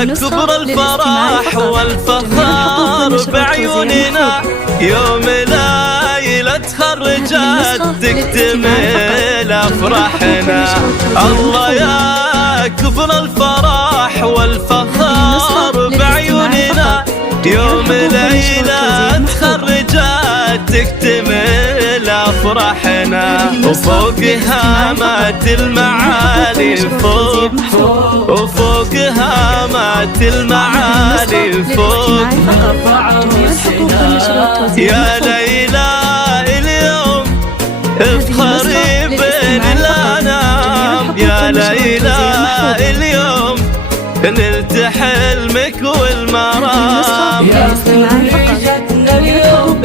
يا كبر الفرح والفخر بعيوننا، يوم ليلة تخرجت تكتمل أفراحنا. الله يا كبر الفرح والفخر بعيوننا، يوم ليلة تخرجت تكتمل أفراحنا. وفوقها مات المعالي فوق، وفوقها مات المعالي فوق. يا ليلى اليوم افخري بين الأنام، يا ليلى اليوم نلت حلمك والمرام. يا خريجتنا اليوم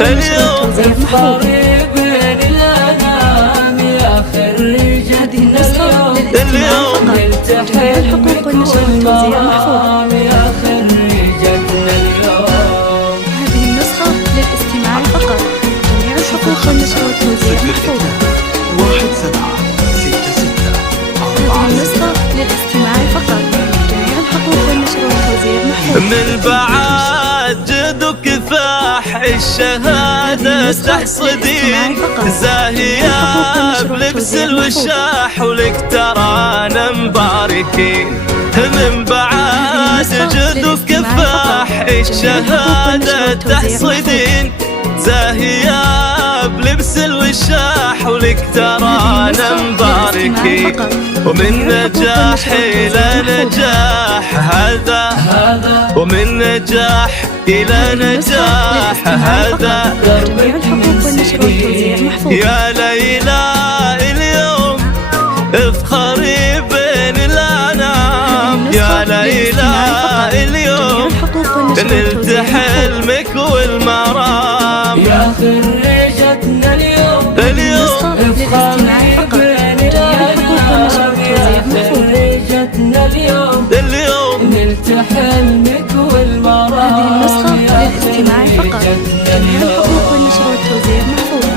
افخري بين الأنام، يا خريجتنا اليوم نلت حلمك والمرام. يا خريجتنا اليوم. هذه النسخة للاستماع فقط، جميع الحقوق والنشر والتوزيع محفوظة. 1766 هذه النسخة للاستماع فقط، جميع الحقوق والنشر والتوزيع محفوظة. من بعد جد كفاح الشهادة تحصدين، زاهية بلبس الوشاح ولك ترانا مباركين. من بعد جد كفاح الشهادة تحصدين، زاهية بلبس الوشاح ولك ترانا مباركين. ومن نجاح إلى نجاح هذا، ومن نجاح إلى نجاح هذا. يا ليلى اليوم افخري بين الأنام، يا ليلى اليوم نلت حلمك والمرام. يا خريجتنا اليوم افخري بين الأنام، يا خريجتنا اليوم نلت حلمك والمرام. هذه النسخة للاستماع فقط، جميع الحقوق والنشر والتوزيع محفوظة.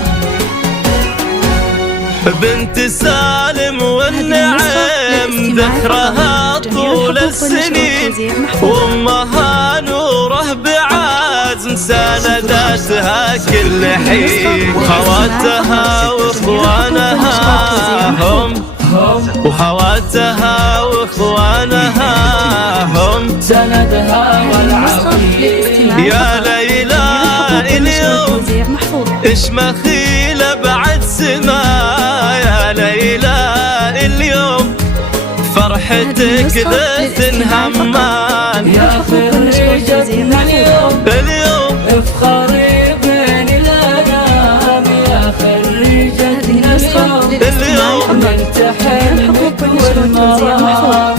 بنت سالم والنعم ذكرها طول السنين، وامها نوره بعزم ساندتها كل حين. وخواتها واخوانها هم، وخواتها واخوانها هم سندها والعظيم. يا ليلى اليوم اش مخيلة بعد سما، يا ليلى اليوم فرحتك ذات همان. يا خريجتنا اليوم افخري بين الأنام، يا خريجتنا اليوم نلت حلمك والمرام.